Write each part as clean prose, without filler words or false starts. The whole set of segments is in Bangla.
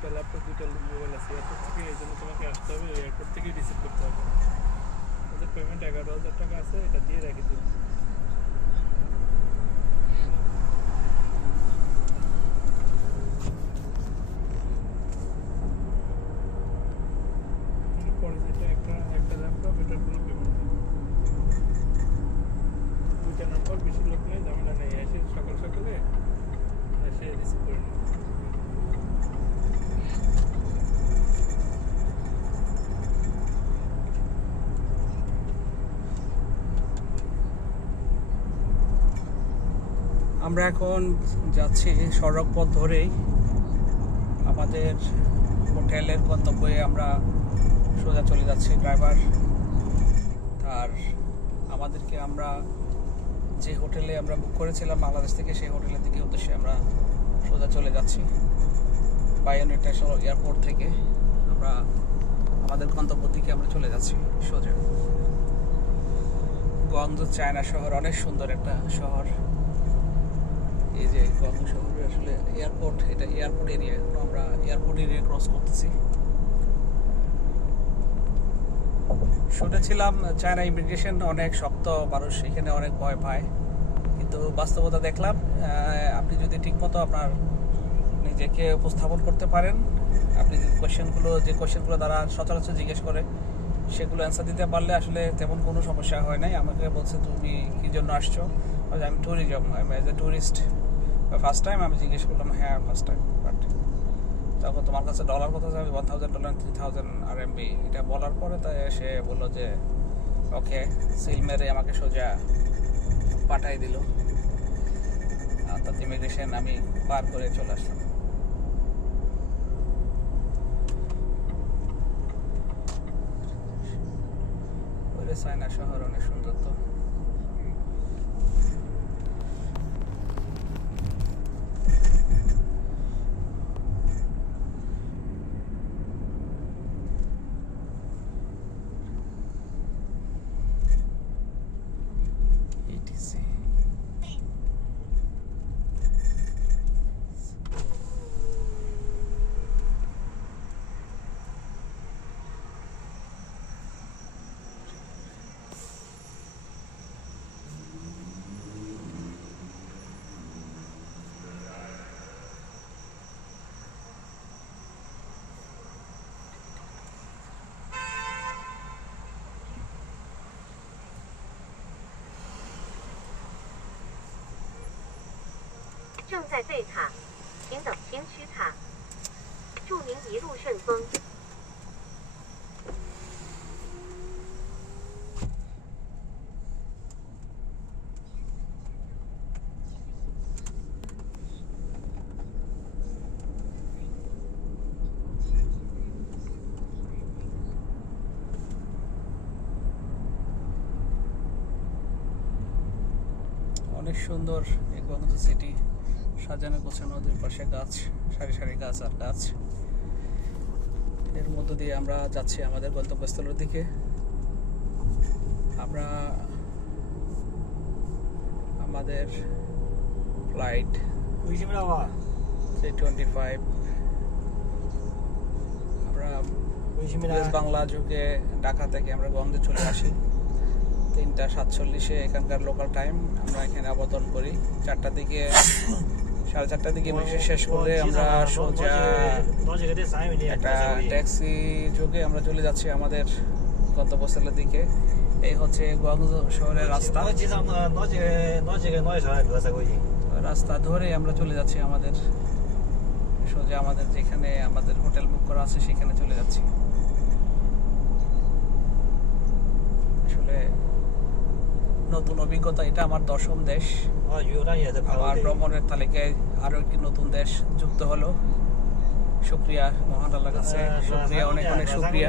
দুটো ল্যাপটপ দুটো মোবাইল আছে এয়ারপোর্ট থেকে, এই জন্য তোমাকে আসতে হবে, এয়ারপোর্ট থেকেই রিসিভ করতে হবে। ওদের পেমেন্ট 11,000 টাকা আছে, এটা দিয়ে রাখি দিন। পরে যেটা একটা ল্যাপটপ, এটার কোনো পেমেন্ট নেই। দুইটা নাম্বার, বেশি লোক নেই, ঝামেলা নেই। এসে সকাল সকালে এসে রিসিভ করে নিই। আমরা এখন যাচ্ছি সড়ক পথ ধরেই আমাদের হোটেলের গন্তব্যে। আমরা সোজা চলে যাচ্ছি। ড্রাইভার আর আমাদেরকে আমরা যে হোটেলে আমরা বুক করেছিলাম বাংলাদেশ থেকে, সেই হোটেলের দিকে উদ্দেশ্যে আমরা সোজা চলে যাচ্ছি। বায়ান ইন্টারন্যাশনাল এয়ারপোর্ট থেকে আমরা আমাদের গন্তব্য দিকে আমরা চলে যাচ্ছি সোজা। গুয়াংজু চায়না শহর, অনেক সুন্দর একটা শহর। এই যে গুয়াংজু শহরের আসলে এয়ারপোর্ট, এটা এয়ারপোর্ট এরিয়া। এখন আমরা এয়ারপোর্ট এরিয়া ক্রস করতেছি। শুনেছিলাম চায়না ইমিগ্রেশন অনেক শক্ত, মানুষ এখানে অনেক ভয় পায়, কিন্তু বাস্তবতা দেখলাম আপনি যদি ঠিকমতো আপনার নিজেকে উপস্থাপন করতে পারেন, আপনি যে কোয়েশ্চেনগুলো তারা সচরাচর জিজ্ঞেস করে সেগুলো অ্যান্সার দিতে পারলে আসলে তেমন কোনো সমস্যা হয় নাই। আমাকে বলছে তুমি কী জন্য আসছো, আমি ট্যুরিজম, আমি as a tourist. First time আমি জিজ্ঞেস করলাম হ্যাঁ ফার্স্ট টাইম, বাট তখন তোমার কাছে ডলার কত আছে, আমি $1,000 $3,000 RMB এটা বলার পরে তাই সে বললো যে ওকে, সিল মেরে আমাকে সোজা পাঠাই দিল। তাতে ইমিগ্রেশন আমি পার করে চলে আসলাম। চায়না শহর অনেক সুন্দর। তো正在对卡，请等经区卡。祝您一路顺风。অনেক সুন্দর এই গুয়াংজু সিটি, সাজানো গোছানো, দুই পাশে গাছ, সারি সারি গাছ আর গাছ। এর মধ্য দিয়ে আমরা যাচ্ছি আমাদের গন্তব্যস্থলের দিকে। আমরা আমাদের ফ্লাইট C-25 আমরা ওয়েস্ট বাংলা ঢুকে ঢাকা থেকে আমরা গুয়াংজু চলে আসি 3:47 এখানকার লোকাল টাইম। আমরা এখানে অবতরণ করি 4টার দিকে, 4:30টার দিকে মিশন শেষ করে আমরা সোজা একটা ট্যাক্সি যোগে আমরা চলে যাচ্ছি আমাদের গন্তব্যস্থলের দিকে। এই হচ্ছে গুয়াংজু শহরের রাস্তা। রাস্তা ধরে আমরা চলে যাচ্ছি আমাদের সোজা আমাদের যেখানে আমাদের হোটেল বুক করা আছে সেখানে চলে যাচ্ছি। আসলে নতুন অভিজ্ঞতা, এটা আমার 10ম দেশ। আমার ভ্রমণের তালিকায় আরো একটি নতুন দেশ যুক্ত হলো। শুকরিয়া মহান আল্লাহর কাছে, শুকরিয়া, অনেক অনেক শুকরিয়া।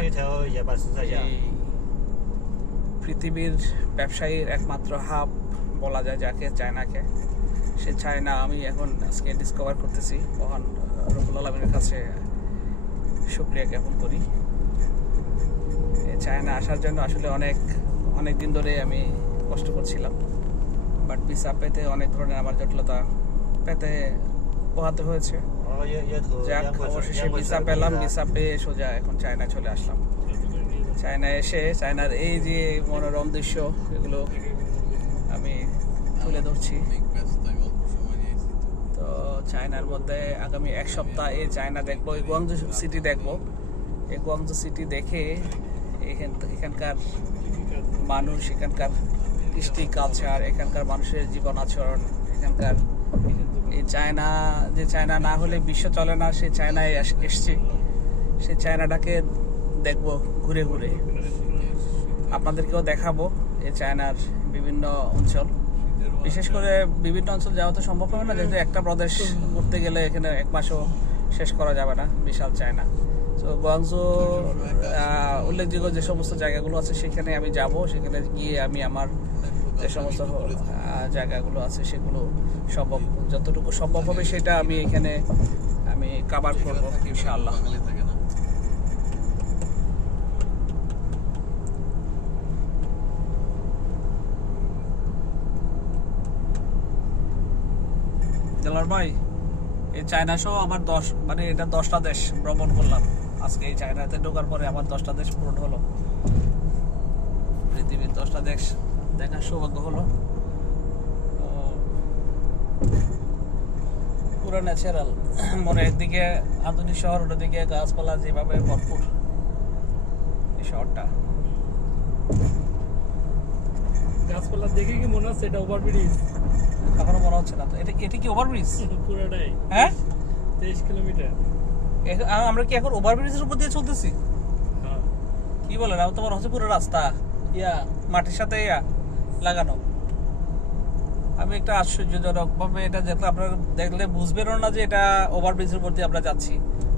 পৃথিবীর ব্যবসায়ীর একমাত্র হাব বলা যায় যাকে, চায়নাকে, সে চায়না আমি এখন আজকে ডিসকভার করতেছি। মহান রব্বুল আলামিনের কাছে শুকরিয়া জ্ঞাপন করি। চায়না আসার জন্য আসলে অনেক দিন ধরে আমি কষ্ট করছিলাম, বাট ভিসা পেতে অনেক ধরনের আমার জটিলতা পোহাতে হয়েছে। 后也投 যাক অবশেষে ভিসা পেলাম, ভিসা পেয়ে সোজা এখন চায়না চলে আসলাম। সাথে করে নিয়ে যাচ্ছে চায়না এসে চায়নার এই যে মনোরম দৃশ্য এগুলো আমি তুলে ধরছি। তো চায়নার মধ্যে আগামী এক সপ্তাহ এই চায়না দেখবো, এই গুয়াংজু সিটি দেখবো। এই গুয়াংজু সিটি দেখে এখানকার মানুষ, এখানকার কৃষ্টি কালচার, এখানকার মানুষের জীবন আচরণ, এখানকার এই চায়না, যে চায়না না হলে বিশ্ব চলে না, সেই চায়নায় এসছি। সেই চায়নাটাকে দেখবো ঘুরে ঘুরে, আপনাদেরকেও দেখাবো এই চায়নার বিভিন্ন অঞ্চল। বিশেষ করে বিভিন্ন অঞ্চল যাওয়া তো সম্ভব হবে না, যেহেতু একটা প্রদেশ ঘুরতে গেলে এখানে এক মাসও শেষ করা যাবে না, বিশাল চায়না। তো গুয়াংজু উল্লেখযোগ্য যে সমস্ত জায়গাগুলো আছে সেখানে আমি যাব, সেখানে গিয়ে আমি আমার যে সমস্ত জায়গাগুলো আছে সেগুলো যতটুকু সম্ভব হবে সেটা আমি এখানে কভার করবো ইনশাআল্লাহ। দেলার ভাই, এই চায়না সহ আমার এটা 10টা দেশ ভ্রমণ করলাম আজকে। এই চায়নাতে ঢোকার পরে আমার 10টা দেশ পূরণ হলো, পৃথিবীর 10টা দেশ দেখার সৌভাগ্য হলো। পুরো ন্যাচারাল, মনে একদিকে আধুনিক শহর, অন্যদিকে গাছপালা যেভাবে ভরপুর এই শহরটা। গাছপালা দেখে কি মনে হচ্ছে এটা ওভারব্রিজ? এখনো মনে হচ্ছে না তো। এটা কি ওভারব্রিজ? পুরোটাই হ্যাঁ 23 কিলোমিটার। আমরা কি এখন ওভারব্রিজের উপর দিয়ে চলতেছি? হ্যাঁ কি বলেন, আমার তো মনে হচ্ছে পুরো রাস্তা মাটির সাথে লাগানো। আমি একটা আশ্চর্যজনক ভাবে এটা যেতে, আপনারা দেখলে বুঝবেনও না যে এটা ওভারব্রিজের উপর দিয়ে আমরা যাচ্ছি।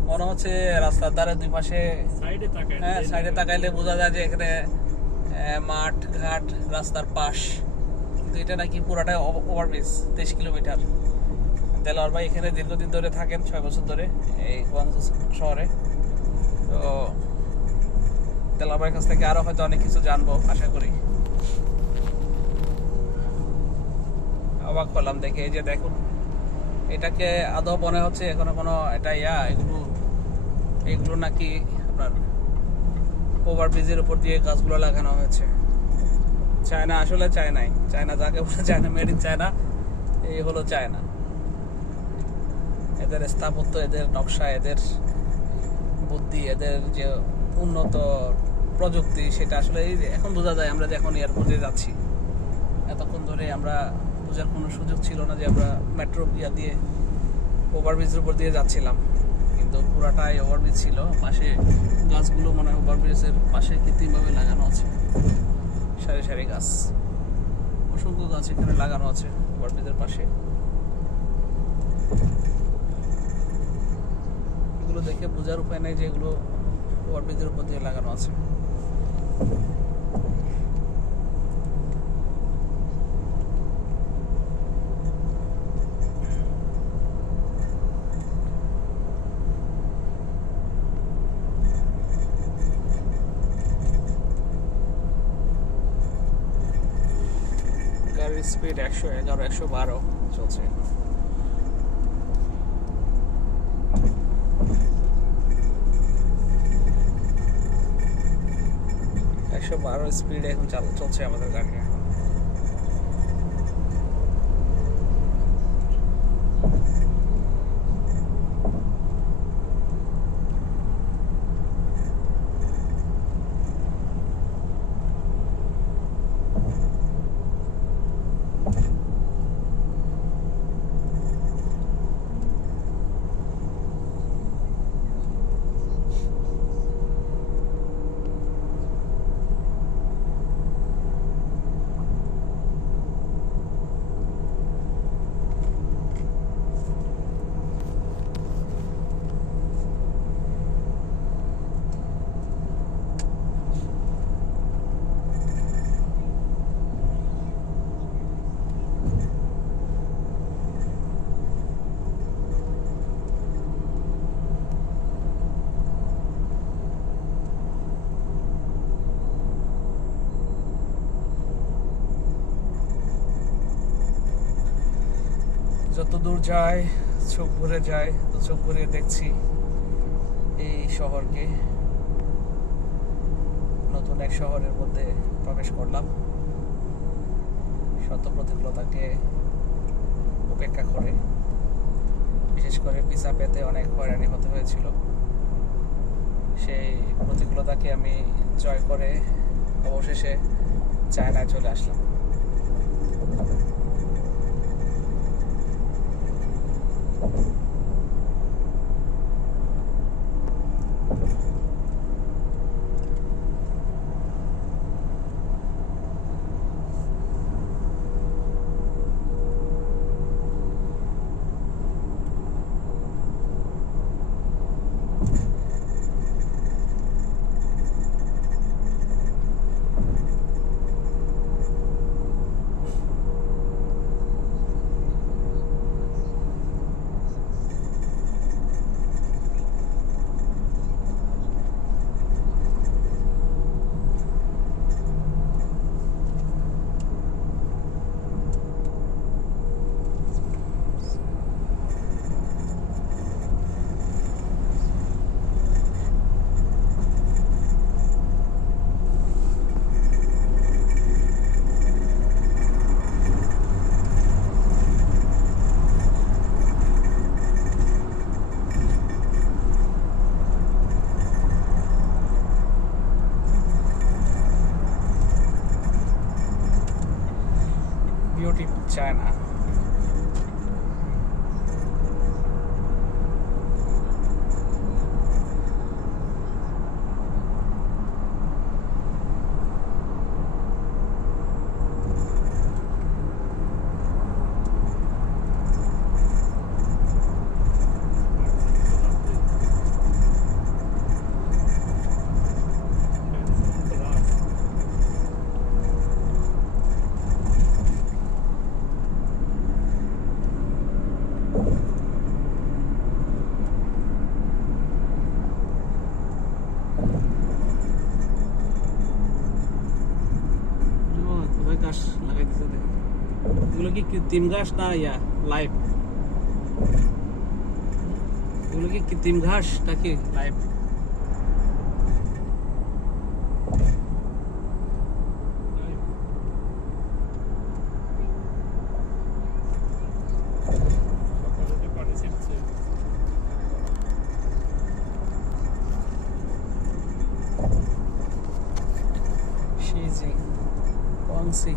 মনে হচ্ছে রাস্তার ধারে দুই পাশে, সাইডে তাকায়, হ্যাঁ সাইডে তাকাইলে বোঝা যায় যে এখানে মাঠ ঘাট রাস্তার পাশ, কিন্তু এটা নাকি পুরাটাই ওভারব্রিজ। 23 কিলোমিটার। দেলোয়ার ভাই এখানে দীর্ঘদিন ধরে থাকেন, 6 বছর ধরে এই গুয়াংজু শহরে। তো দেলোয়ার ভাইয়ের কাছ থেকে আরো হয়তো অনেক কিছু জানবো আশা করি। অবাক হলাম দেখে, এই যে দেখুন, এটাকে আদৌ মনে হচ্ছে এখনো কোনো এটা এগুলো নাকি আপনার ওভারব্রিজের উপর দিয়ে গাছগুলো লাগানো হয়েছে। চায়না আসলে চায়নাই, চায়না যাকে বলে চায়না, মেড ইন চায়না, এই হলো চায়না। এদের স্থাপত্য, এদের নকশা, এদের বুদ্ধি, এদের যে উন্নত প্রযুক্তি, সেটা আসলে এখন বোঝা যায়। আমরা যে এখন এয়ারপোর্টে যাচ্ছি, এতক্ষণ ধরে আমরা বোঝার কোনো সুযোগ ছিল না যে আমরা মেট্রো দিয়ে ওভারব্রিজের উপর দিয়ে যাচ্ছিলাম, কিন্তু পুরাটাই ওভারব্রিজ ছিল। পাশে গাছগুলো মনে হয় ওভারব্রিজের পাশে কৃত্রিমভাবে লাগানো আছে, সারি সারি গাছ, অসংখ্য গাছ এখানে লাগানো আছে ওভারব্রিজের পাশে। এগুলো দেখে বোঝার উপায় নেই যে এগুলো ওভারব্রিজের উপর দিয়ে লাগানো আছে। গাড়ির স্পিড 111, 112 চলছে। 112 স্পিডে এখন চলছে আমাদের গাড়ি। যত দূর যায় চোখ ভরে যায়, তো চোখ ভরে দেখছি এই শহরকে। নতুন এক শহরের মধ্যে প্রবেশ করলাম, শত প্রতিকূলতাকে উপেক্ষা করে। বিশেষ করে ভিসা পেতে অনেক হয়রানি হতে হয়েছিল, সেই প্রতিকূলতাকে আমি জয় করে অবশেষে চায়নায় চলে আসলাম। Beautiful China. গাছ লাগাই দিতে দেখেন, এগুলো কি কৃত্রিম ঘাস না ইয়া লাইভ? এগুলো কি কৃত্রিম ঘাস নাকি লাইভ? Guangxi.